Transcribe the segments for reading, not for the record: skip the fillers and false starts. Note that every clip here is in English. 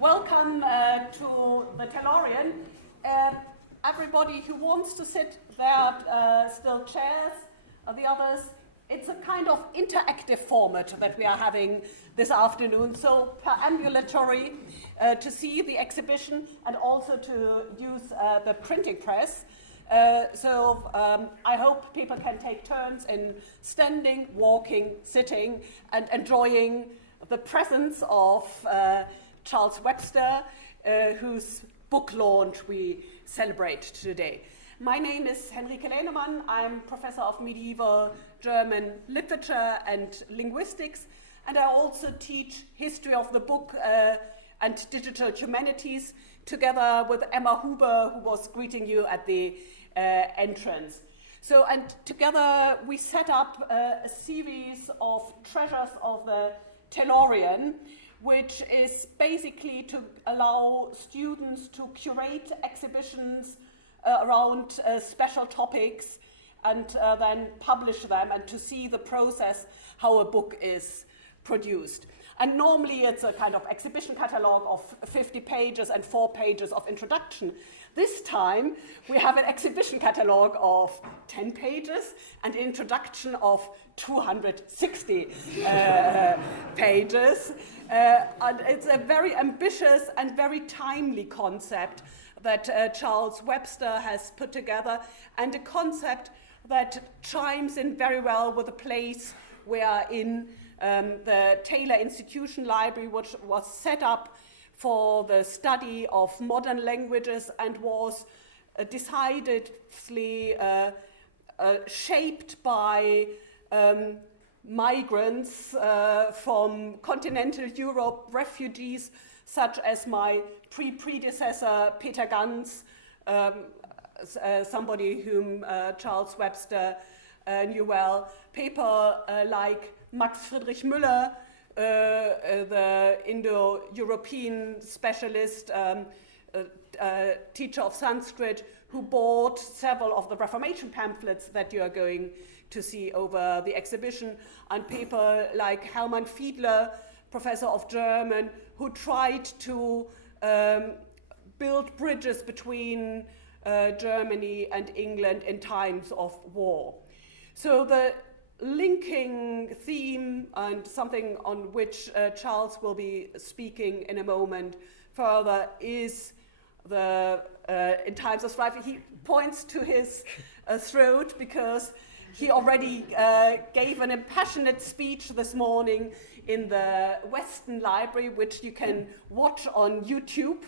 Welcome to the Tellurian. Everybody who wants to sit there, still chairs, the others. It's a kind of interactive format that we are having this afternoon, so perambulatory to see the exhibition and also to use the printing press. I hope people can take turns in standing, walking, sitting, and enjoying the presence of Charles Webster, whose book launch we celebrate today. My name is Henrike Lähnemann. I'm professor of medieval German literature and linguistics, and I also teach history of the book and digital humanities together with Emma Huber, who was greeting you at the entrance. And together we set up a series of treasures of the Tellurian, which is basically to allow students to curate exhibitions around special topics and then publish them, and to see the process how a book is produced. And normally it's a kind of exhibition catalogue of 50 pages and 4 pages of introduction. This time we have an exhibition catalogue of 10 pages and introduction of 260 pages. And it's a very ambitious and very timely concept that Charles Webster has put together, and a concept that chimes in very well with the place we are in, the Taylor Institution Library, which was set up for the study of modern languages and was decidedly shaped by migrants from continental Europe, refugees such as my predecessor Peter Ganz, somebody whom Charles Webster knew well, people like Max Friedrich Müller, the Indo-European specialist, teacher of Sanskrit, who bought several of the Reformation pamphlets that you are going to see over the exhibition, and people like Hermann Fiedler, professor of German, who tried to build bridges between Germany and England in times of war. So the linking theme, and something on which Charles will be speaking in a moment further, is the in times of strife. He points to his throat because he already gave an impassioned speech this morning in the Western Library, which you can watch on YouTube,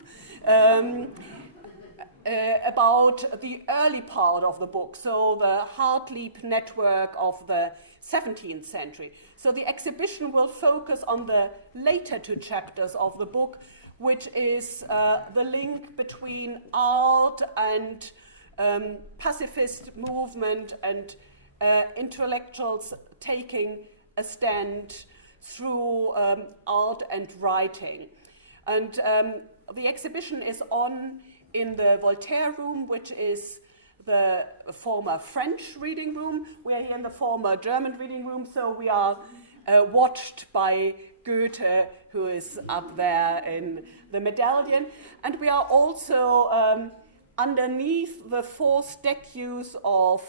about the early part of the book, so the Hartleap network of the 17th century. So the exhibition will focus on the later 2 chapters of the book, which is the link between art and pacifist movement and intellectuals taking a stand through art and writing. And the exhibition is on in the Voltaire room, which is the former French reading room. We are here in the former German reading room, so we are watched by Goethe, who is up there in the medallion. And we are also underneath the 4 statues of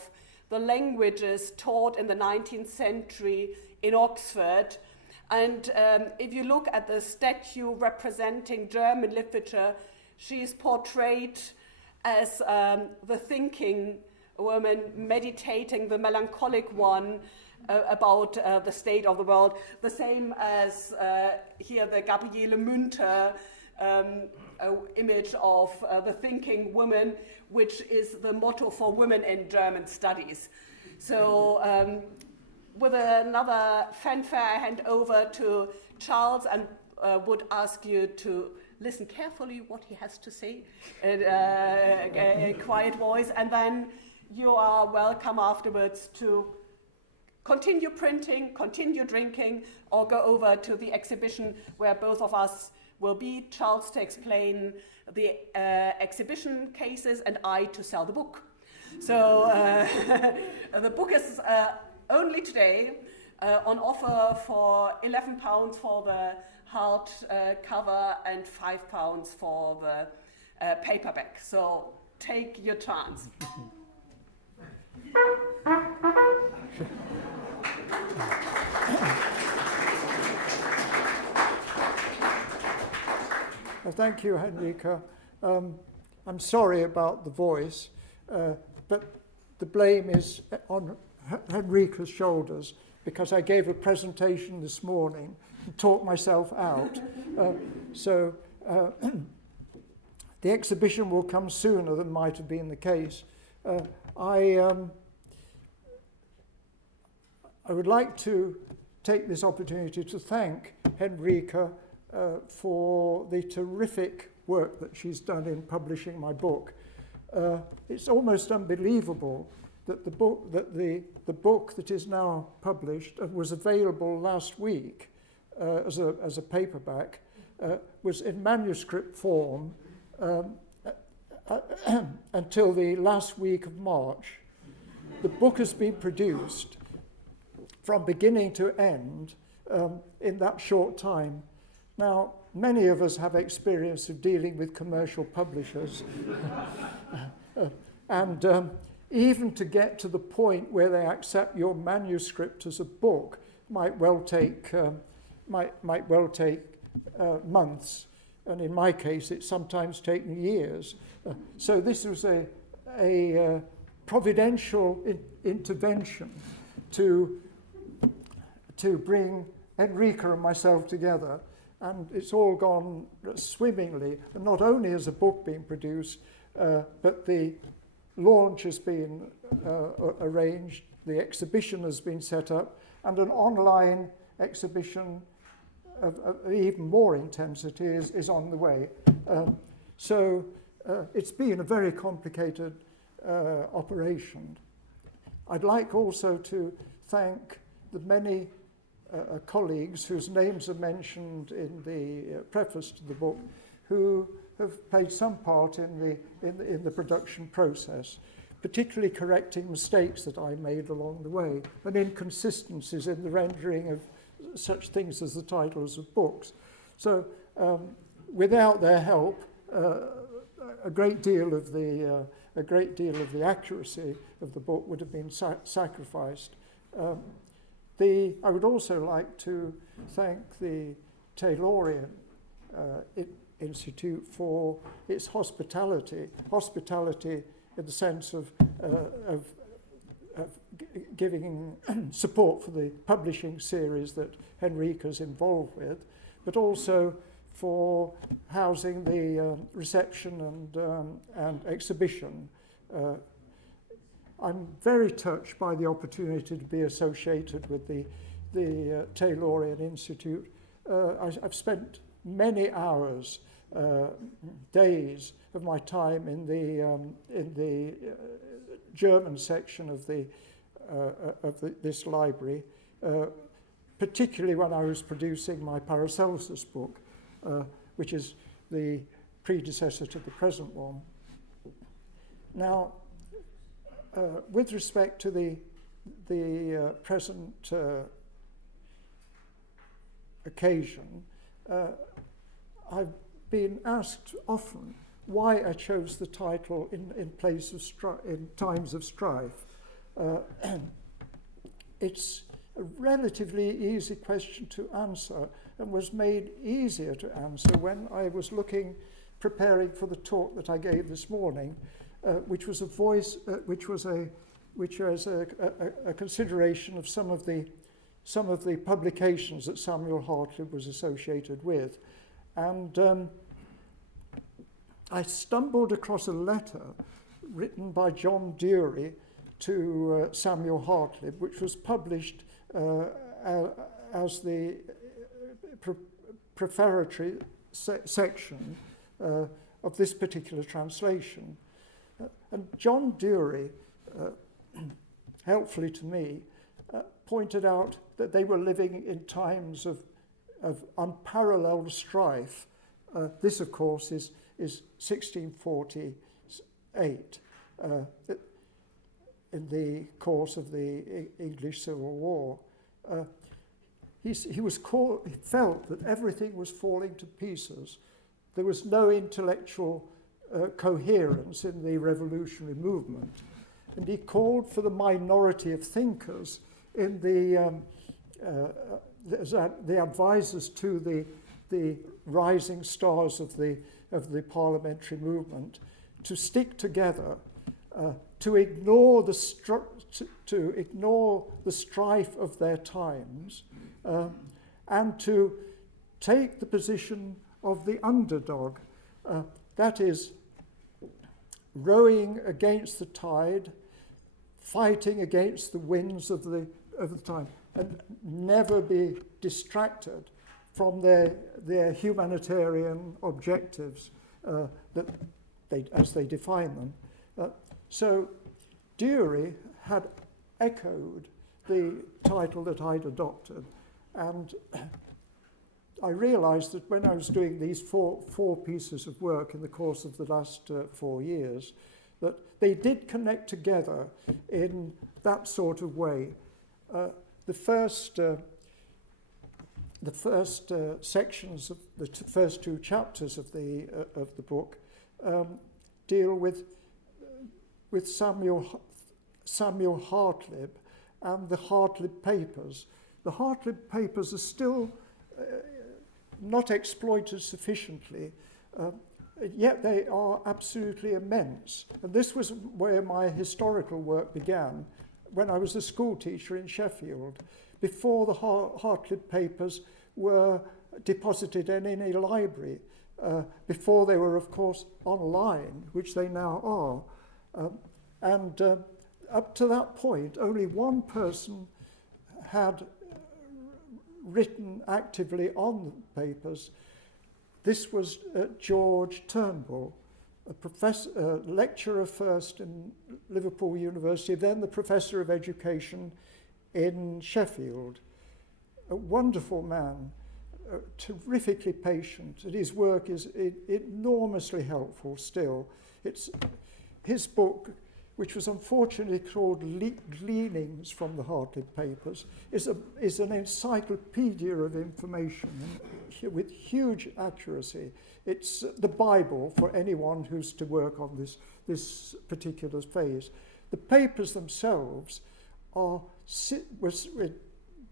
the languages taught in the 19th century in Oxford. And if you look at the statue representing German literature, she is portrayed as the thinking woman meditating, the melancholic one about the state of the world. The same as here the Gabriele Münter image of the thinking woman, which is the motto for women in German studies. So with another fanfare, I hand over to Charles and would ask you to listen carefully what he has to say in a quiet voice, and then you are welcome afterwards to continue printing, continue drinking, or go over to the exhibition where both of us will be, Charles to explain the exhibition cases and I to sell the book. So the book is only today on offer for £11 for the hard cover and £5 for the paperback. So take your chance. Thank you, Henrike. I'm sorry about the voice, but the blame is on Henrike's shoulders because I gave a presentation this morning and talked myself out. So the exhibition will come sooner than might have been the case. I would like to take this opportunity to thank Henrike for the terrific work that she's done in publishing my book. It's almost unbelievable that the book that is now published and was available last week as a paperback was in manuscript form until the last week of March. The book has been produced from beginning to end in that short time. Now, many of us have experience of dealing with commercial publishers, and even to get to the point where they accept your manuscript as a book might well take months, and in my case, it's sometimes taken years. So this was a providential intervention to bring Henrike and myself together. And it's all gone swimmingly. And not only has a book been produced, but the launch has been arranged, the exhibition has been set up, and an online exhibition of even more intensity is on the way. So it's been a very complicated operation. I'd like also to thank the many colleagues whose names are mentioned in the preface to the book, who have played some part in the production process, particularly correcting mistakes that I made along the way and inconsistencies in the rendering of such things as the titles of books. So without their help, a great deal of the accuracy of the book would have been sacrificed. I would also like to thank the Taylorian Institute for its hospitality in the sense of giving support for the publishing series that Henrike is involved with, but also for housing the reception and exhibition. I'm very touched by the opportunity to be associated with the Taylorian Institute. I've spent many hours, days of my time in the German section of this library, particularly when I was producing my Paracelsus book, which is the predecessor to the present one. Now, with respect to the present occasion, I've been asked often why I chose the title in times of strife. It's a relatively easy question to answer, and was made easier to answer when I was preparing for the talk that I gave this morning, which was a consideration of some of the publications that Samuel Hartlib was associated with, and I stumbled across a letter written by John Dury to Samuel Hartlib, which was published as the prefatory section of this particular translation. And John Dury, helpfully to me, pointed out that they were living in times of unparalleled strife. This, of course, is 1648, in the course of the English Civil War. he felt that everything was falling to pieces. There was no intellectual coherence in the revolutionary movement. And he called for the minority of thinkers in the advisors to the rising stars of the parliamentary movement to stick together, to ignore the strife of their times, and to take the position of the underdog, that is, rowing against the tide, fighting against the winds of the time, and never be distracted from their humanitarian objectives as they define them. So Dury had echoed the title that I'd adopted, and I realized that when I was doing these four pieces of work in the course of the last 4 years, that they did connect together in that sort of way. The first sections of the first 2 chapters of the book deal with Samuel Hartlib and the Hartlib Papers. The Hartlib Papers are still not exploited sufficiently, yet they are absolutely immense. And this was where my historical work began, when I was a school teacher in Sheffield, before the Hartlib Papers were deposited in any library, before they were, of course, online, which they now are. And up to that point, only one person had written actively on the papers. This was George Turnbull, a lecturer first in Liverpool University, then the Professor of Education in Sheffield. A wonderful man, terrifically patient, and his work is enormously helpful still. It's his book, which was unfortunately called Gleanings from the Hartlib Papers, is an encyclopedia of information with huge accuracy. It's the Bible for anyone who's to work on this particular phase. The papers themselves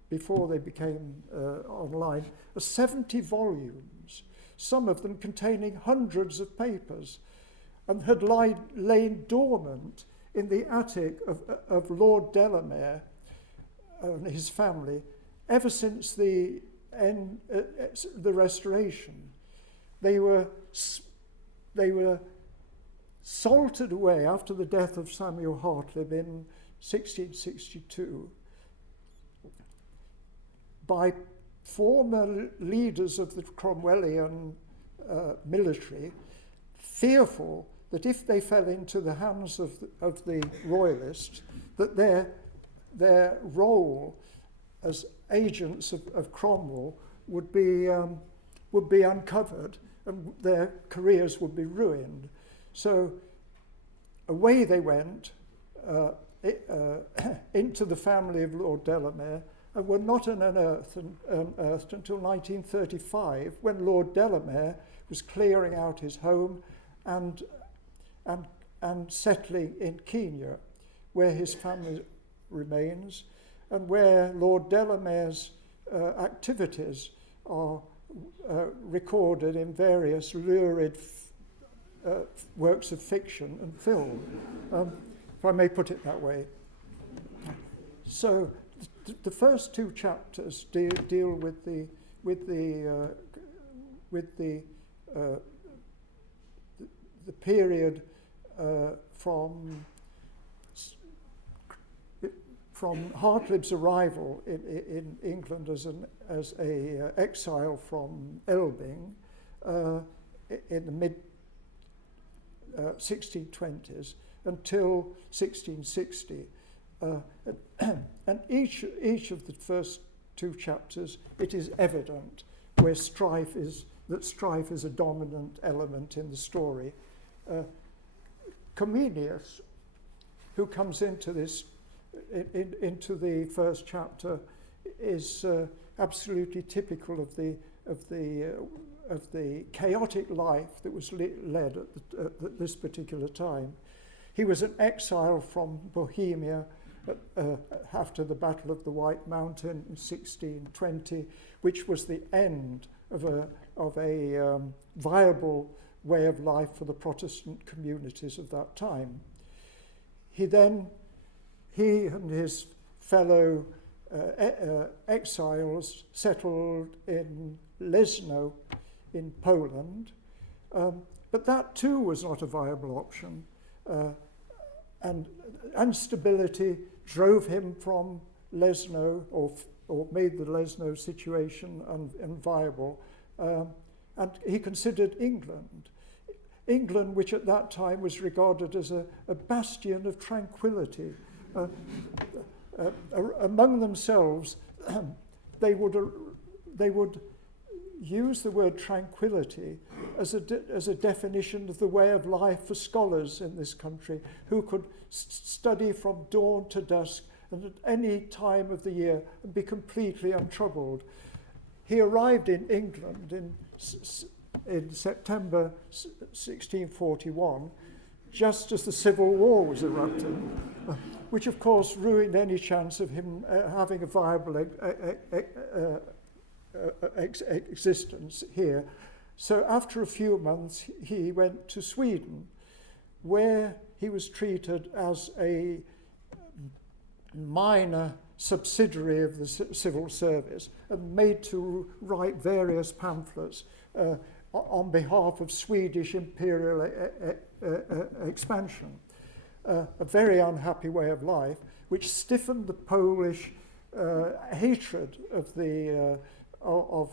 before they became online, are 70 volumes, some of them containing hundreds of papers, and had lain dormant in the attic of Lord Delamere and his family ever since the Restoration. They were salted away after the death of Samuel Hartlib in 1662 by former leaders of the Cromwellian military, fearful that if they fell into the hands of the royalists, that their role as agents of Cromwell would be uncovered and their careers would be ruined. So away they went into the family of Lord Delamere, and were not unearthed until 1935, when Lord Delamere was clearing out his home and settling in Kenya, where his family remains, and where Lord Delamere's activities are recorded in various lurid works of fiction and film, if I may put it that way. So the first 2 chapters deal with the period from Hartlib's arrival in England as a exile from Elbing in the mid 1620s until 1660. And each of the first 2 chapters, it is evident where strife is a dominant element in the story. Comenius, who comes into this into the first chapter, is absolutely typical of the chaotic life that was led at this particular time. He was an exile from Bohemia after the Battle of the White Mountain in 1620, which was the end of a viable way of life for the Protestant communities of that time. He and his fellow exiles settled in Leszno in Poland, but that too was not a viable option, and instability drove him from Leszno, or made the Leszno situation unviable, and he considered England, which at that time was regarded as a bastion of tranquility. Among themselves, they would use the word tranquility as a definition of the way of life for scholars in this country, who could study from dawn to dusk and at any time of the year and be completely untroubled. He arrived in England in September 1641, just as the Civil War was erupting, which of course ruined any chance of him having a viable existence here. So after a few months, he went to Sweden, where he was treated as a minor subsidiary of the civil service and made to write various pamphlets on behalf of Swedish imperial expansion. A very unhappy way of life, which stiffened the Polish hatred of the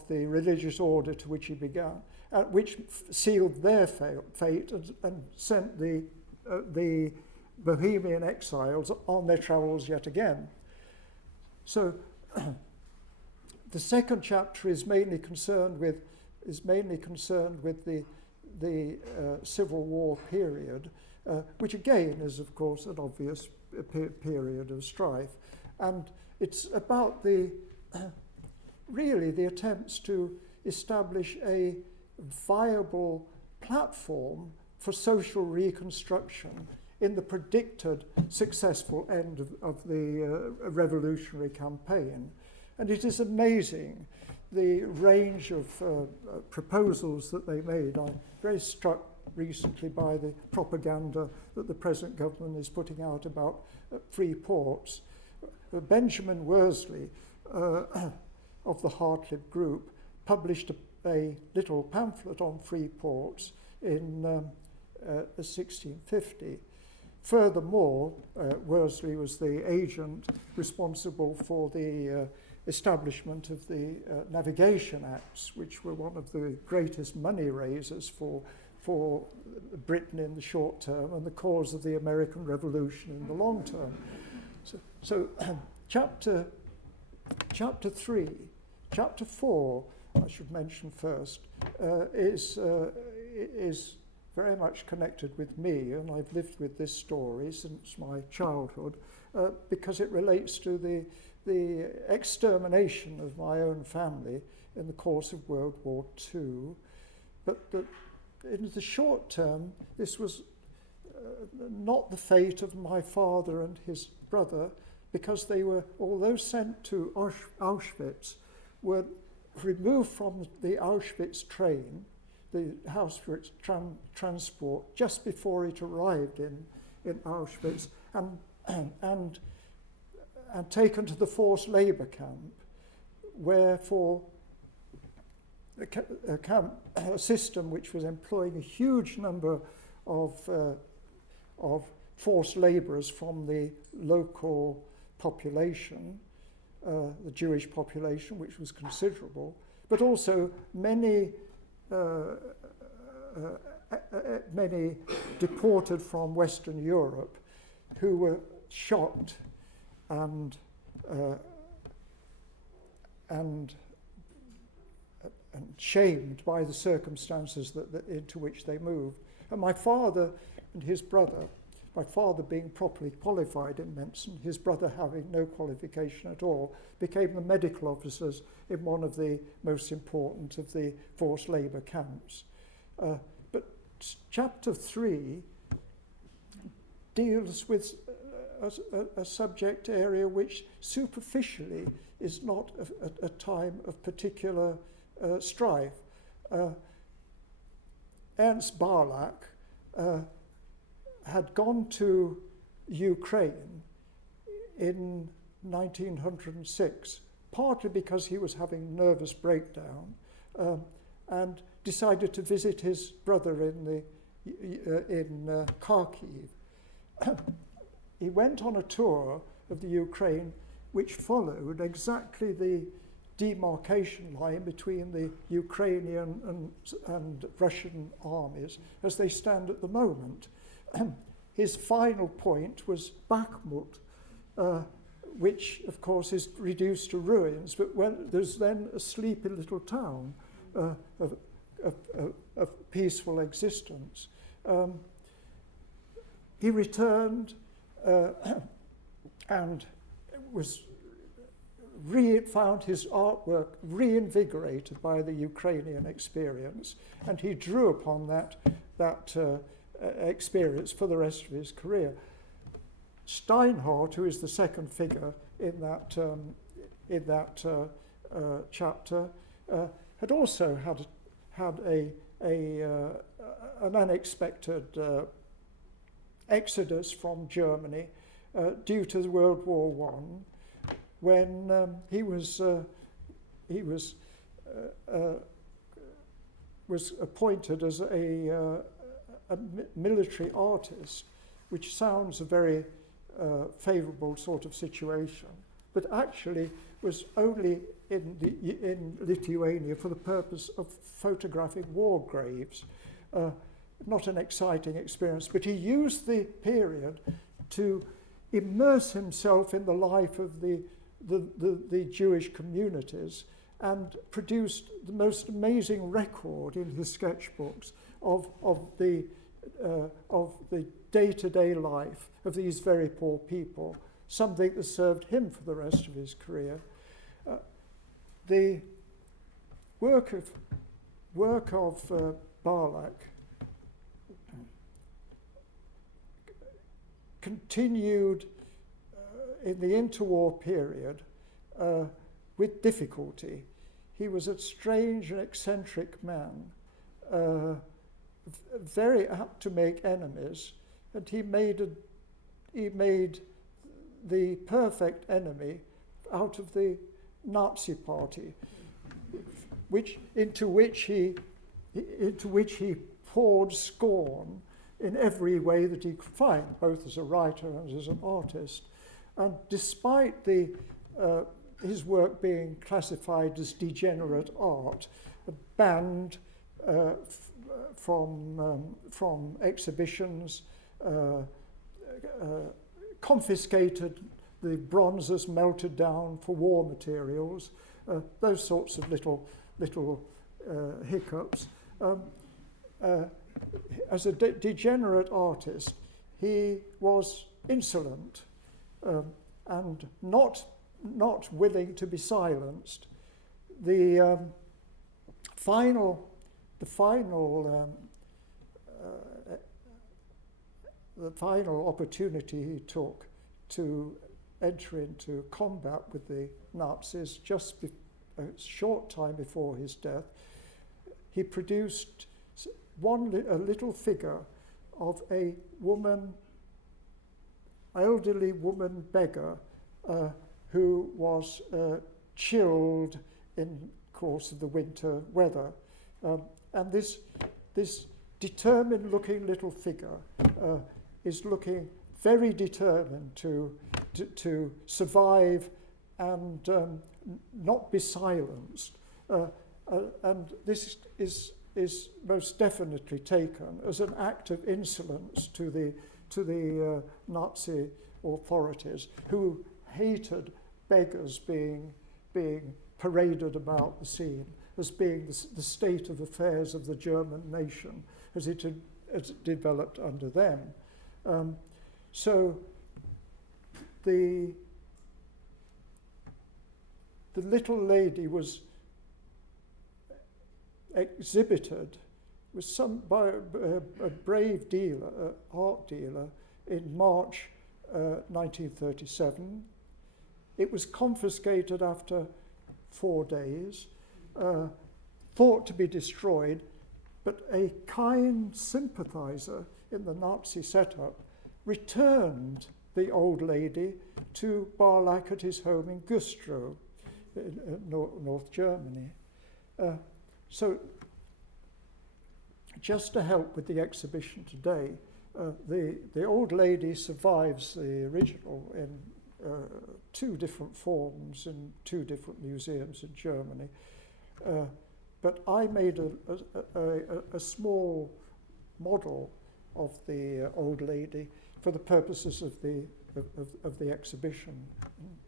religious order to which he began, which sealed their fate and sent the Bohemian exiles on their travels yet again. So the second chapter is mainly concerned with the Civil War period, which again is of course an obvious period of strife, and it's about really the attempts to establish a viable platform for social reconstruction in the predicted successful end of the revolutionary campaign. And it is amazing the range of proposals that they made. I'm very struck recently by the propaganda that the present government is putting out about free ports. Benjamin Worsley of the Hartlib group published a little pamphlet on free ports in 1650. Furthermore, Worsley was the agent responsible for the establishment of the Navigation Acts, which were one of the greatest money raisers for Britain in the short term and the cause of the American Revolution in the long term. So chapter 3, chapter 4, I should mention first, is very much connected with me, and I've lived with this story since my childhood, because it relates to the extermination of my own family in the course of World War II. But in the short term, this was not the fate of my father and his brother, because they were, although sent to Auschwitz, were removed from the Auschwitz train, the Auschwitz transport, just before it arrived in Auschwitz, and taken to the forced labour camp, where for a system which was employing a huge number of forced labourers from the local population, the Jewish population, which was considerable, but also many deported from Western Europe who were shocked and shamed by the circumstances into which they moved. And my father and his brother my father being properly qualified in medicine, his brother having no qualification at all, became the medical officers in one of the most important of the forced labour camps. But chapter 3 deals with a subject area which superficially is not a time of particular strife. Ernst Barlach had gone to Ukraine in 1906, partly because he was having a nervous breakdown, and decided to visit his brother in Kharkiv. He went on a tour of the Ukraine which followed exactly the demarcation line between the Ukrainian and Russian armies as they stand at the moment. His final point was Bakhmut, which of course is reduced to ruins, but there's then a sleepy little town of peaceful existence. He returned and found his artwork reinvigorated by the Ukrainian experience, and he drew upon that experience for the rest of his career. Steinhardt, who is the second figure in that chapter, had also had an unexpected exodus from Germany due to World War I, when he was appointed as a military artist, which sounds a very favourable sort of situation, but actually was only in Lithuania for the purpose of photographing war graves. Not an exciting experience, but he used the period to immerse himself in the life of the Jewish communities, and produced the most amazing record in his sketchbooks of the day-to-day life of these very poor people, something that served him for the rest of his career. The work of Barlach continued in the interwar period with difficulty. He was a strange and eccentric man, very apt to make enemies, and he made the perfect enemy out of the Nazi Party, into which he poured scorn in every way that he could find, both as a writer and as an artist. And despite his work being classified as degenerate art, banned from exhibitions, confiscated the bronzes melted down for war materials, those sorts of little hiccups. As a degenerate artist, he was insolent and not willing to be silenced. The final opportunity he took to enter into combat with the Nazis, just a short time before his death, he produced a little figure of a elderly woman beggar who was chilled in course of the winter weather. And this determined looking little figure is looking very determined to survive and not be silenced. And this is most definitely taken as an act of insolence to the Nazi authorities, who hated beggars being paraded about the scene as being the state of affairs of the German nation as it had developed under them. So the little lady was exhibited by a brave dealer, art dealer, in March 1937. It was confiscated after 4 days, thought to be destroyed, but a kind sympathizer in the Nazi setup returned the old lady to Barlach at his home in Güstrow, in North Germany. So just to help with the exhibition today, the old lady survives the original in 2 different forms in 2 different museums in Germany. But I made a small model of the old lady for the purposes of the exhibition.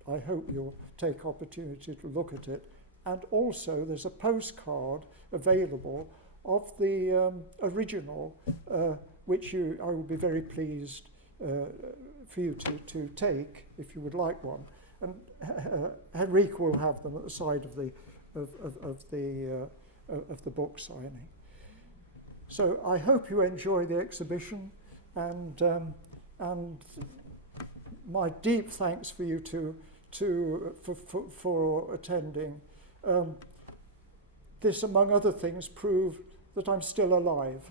I hope you'll take opportunity to look at it. And also there's a postcard available of the original, which I will be very pleased for you to take if you would like one. And Henrike will have them at the side of the book signing. So I hope you enjoy the exhibition, and my deep thanks for you for attending. This, among other things, proved that I'm still alive.